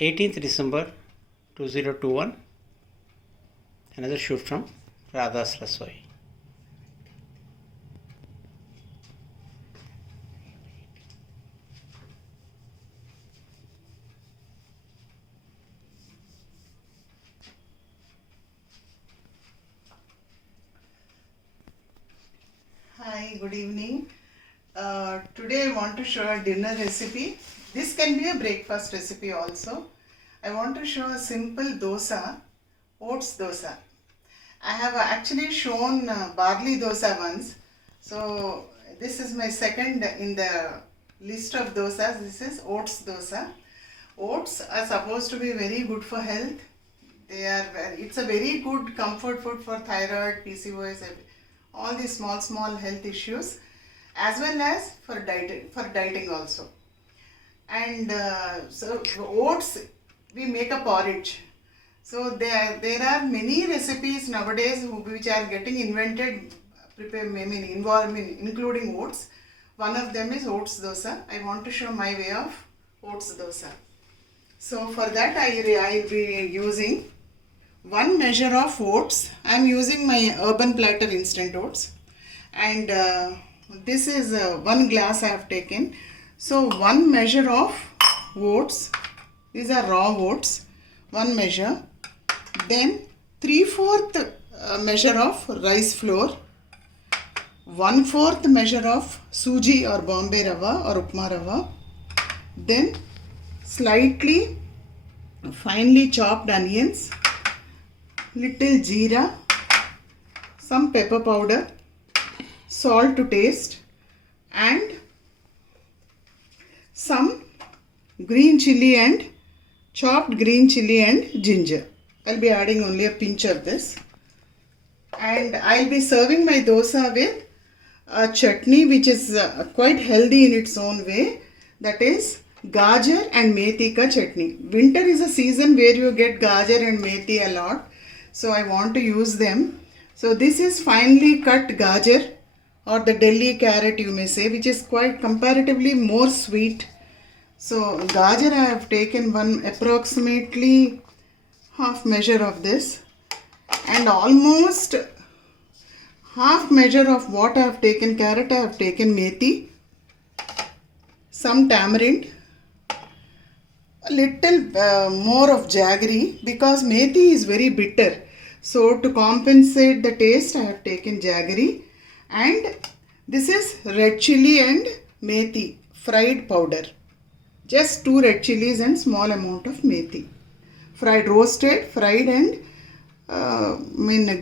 18th December 2021. Another shoot from Radha's Rasoi. Hi, good evening. Today I want to show a dinner recipe. This can be a breakfast recipe also. I want to show a simple dosa, oats dosa. I have actually shown barley dosa once. So this is my second in the list of dosas. This is oats dosa. Oats are supposed to be very good for health. It's a very good comfort food for thyroid, PCOS, all these small health issues, as well as for dieting also. And so oats, we make a porridge. So there are many recipes nowadays which are getting invented, including oats. One of them is oats dosa. I want to show my way of oats dosa. So for that I will be using 1 measure of oats. I am using my Urban Platter instant oats, and this is 1 glass I have taken. So 1 measure of oats, these are raw oats, 1 measure. Then 3/4 measure of rice flour, 1/4 measure of suji or Bombay rava or Upma rava. Then slightly finely chopped onions, little jeera, some pepper powder, salt to taste, and some green chilli and chopped green chilli and ginger. I'll be adding only a pinch of this. And I'll be serving my dosa with a chutney which is quite healthy in its own way. That is gajar and methi ka chutney. Winter is a season where you get gajar and methi a lot. So I want to use them. So this is finely cut gajar, or the Delhi carrot you may say, which is quite comparatively more sweet. So gajar I have taken approximately half measure of this, and almost half measure of what I have taken carrot, I have taken methi, some tamarind, a little more of jaggery because methi is very bitter. So to compensate the taste I have taken jaggery, and this is red chilli and methi fried powder. Just 2 red chilies and small amount of methi. Roasted, fried and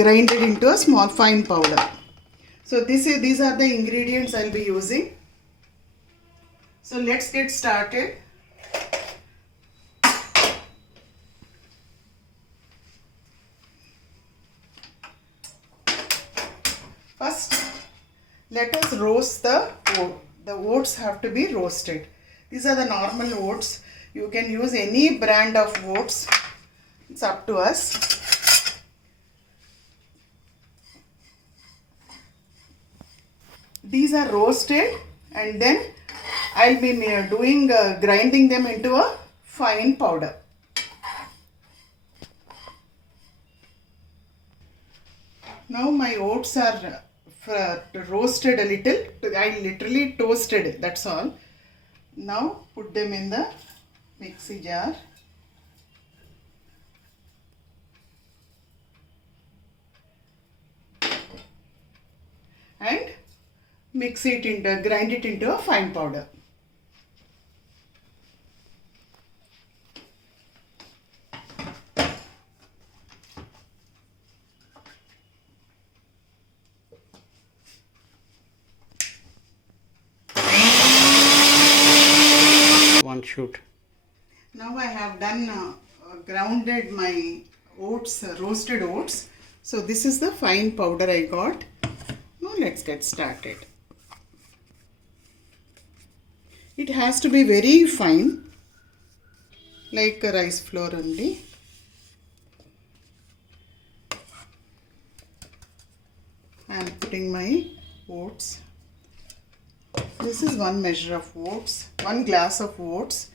grinded into a small fine powder. So these are the ingredients I'll be using. So let's get started. First, let us roast the oat. The oats have to be roasted. These are the normal oats. You can use any brand of oats. It's up to us. These are roasted, and then I'll be grinding them into a fine powder. Now my oats are roasted a little. I literally toasted it, that's all. Now put them in the mixie jar. And grind it into a fine powder. One shoot. Now I have done grounded my oats, roasted oats. So this is the fine powder I got. Now let's get started. It has to be very fine, like a rice flour only. I am putting my oats. This is 1 measure of oats, 1 glass of oats.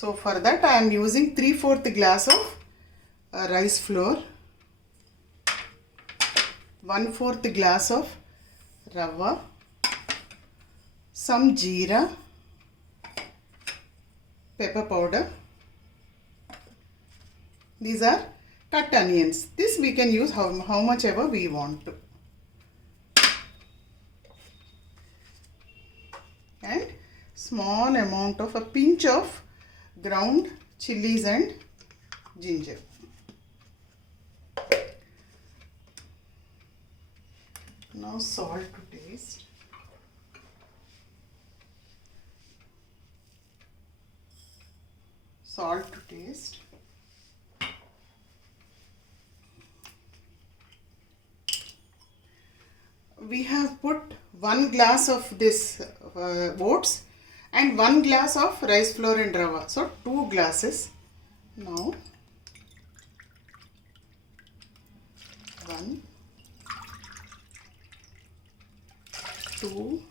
So for that I am using 3/4 glass of rice flour, 1/4 glass of rava, some jeera, pepper powder. These are cut onions. This we can use how much ever we want to. And small amount of a pinch of ground chilies and ginger. Now salt to taste. Salt to taste. We have put 1 glass of this oats and 1 glass of rice flour and rava. So 2 glasses. Now 1, 2,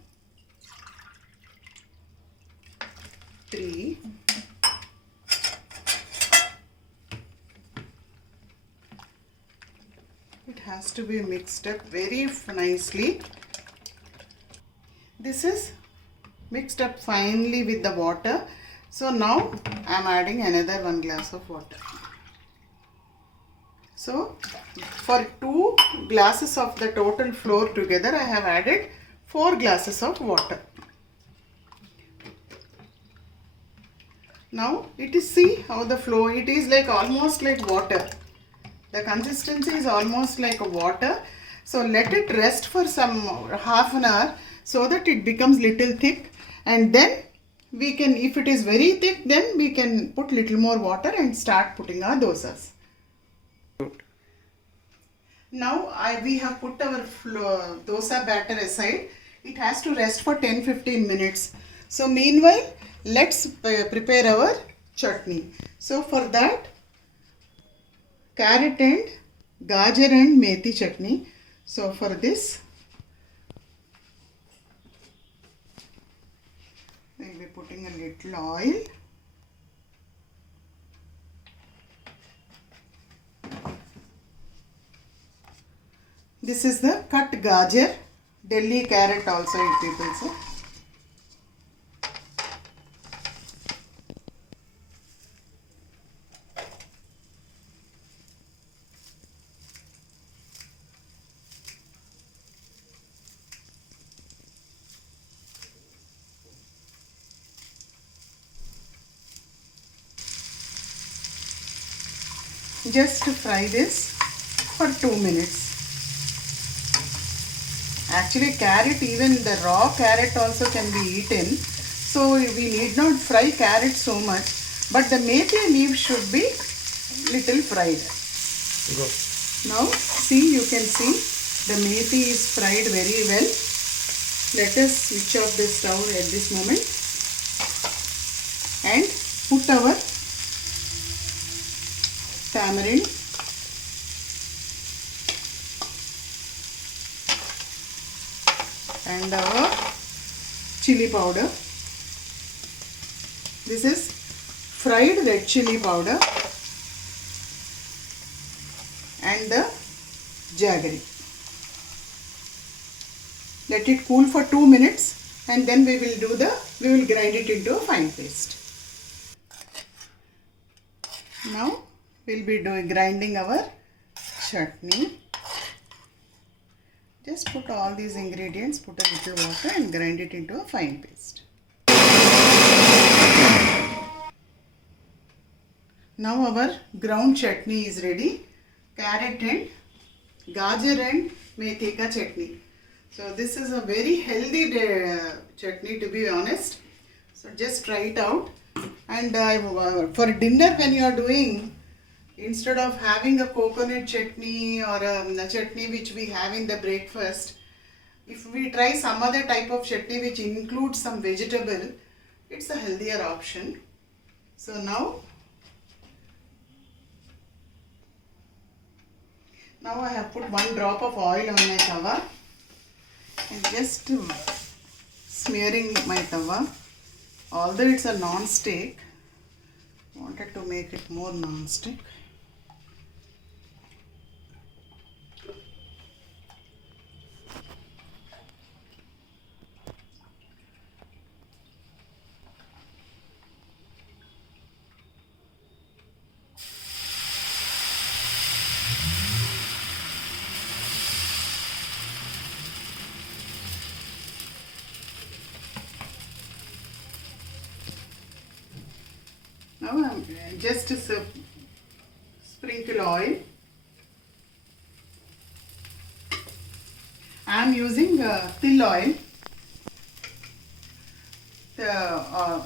3. It has to be mixed up very nicely. This is mixed up finely with the water. So now I am adding another 1 glass of water. So for 2 glasses of the total flour together, I have added 4 glasses of water. Now it is, see how the flow, it is like almost like water. The consistency is almost like water. So let it rest for some half an hour so that it becomes little thick, and then we can, if it is very thick, then we can put little more water and start putting our dosas. Now we have put our dosa batter aside. It has to rest for 10-15 minutes. So meanwhile, let's prepare our chutney. So for that, carrot and gajar and methi chutney. So for this, we will be putting a little oil. This is the cut gajar, Delhi carrot also people say. Just to fry this for 2 minutes. Actually carrot, even the raw carrot also can be eaten. So we need not fry carrot so much. But the methi leaves should be little fried. Go. Now see, you can see the methi is fried very well. Let us switch off the stove at this moment and put our tamarind and our chili powder. This is fried red chili powder and the jaggery. Let it cool for 2 minutes and then we will grind it into a fine paste. Now we'll be grinding our chutney. Just put all these ingredients, put a little water and grind it into a fine paste. Now our ground chutney is ready. Carrot and gajar and methi ka chutney. So this is a very healthy chutney, to be honest. So just try it out. And for dinner when you are doing, instead of having a coconut chutney or a chutney which we have in the breakfast, if we try some other type of chutney which includes some vegetable, it's a healthier option. So now I have put 1 drop of oil on my tawa and just smearing my tawa. Although it's a non-stick, Wanted to make it more non-stick. Now I'm just sprinkle oil. I'm using till oil, the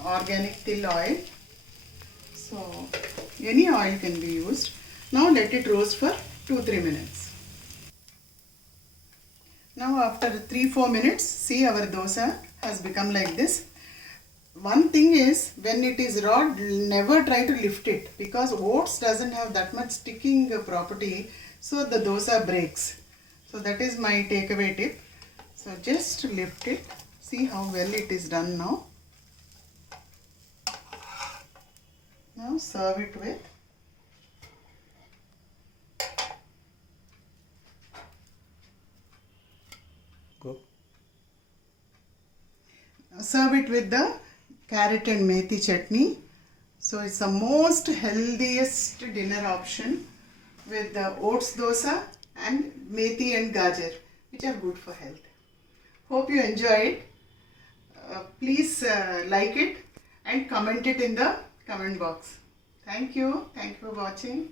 organic till oil. So any oil can be used. Now let it roast for 2-3 minutes. Now after 3-4 minutes, see our dosa has become like this. One thing is, when it is raw, never try to lift it, because oats doesn't have that much sticking property, so the dosa breaks. So that is my takeaway tip. So just lift it. See how well it is done now. Now serve it with the carrot and methi chutney. So it's the most healthiest dinner option with the oats dosa and methi and gajar, which are good for health. Hope you enjoy it. Please like it and comment it in the comment box. Thank you. Thank you for watching.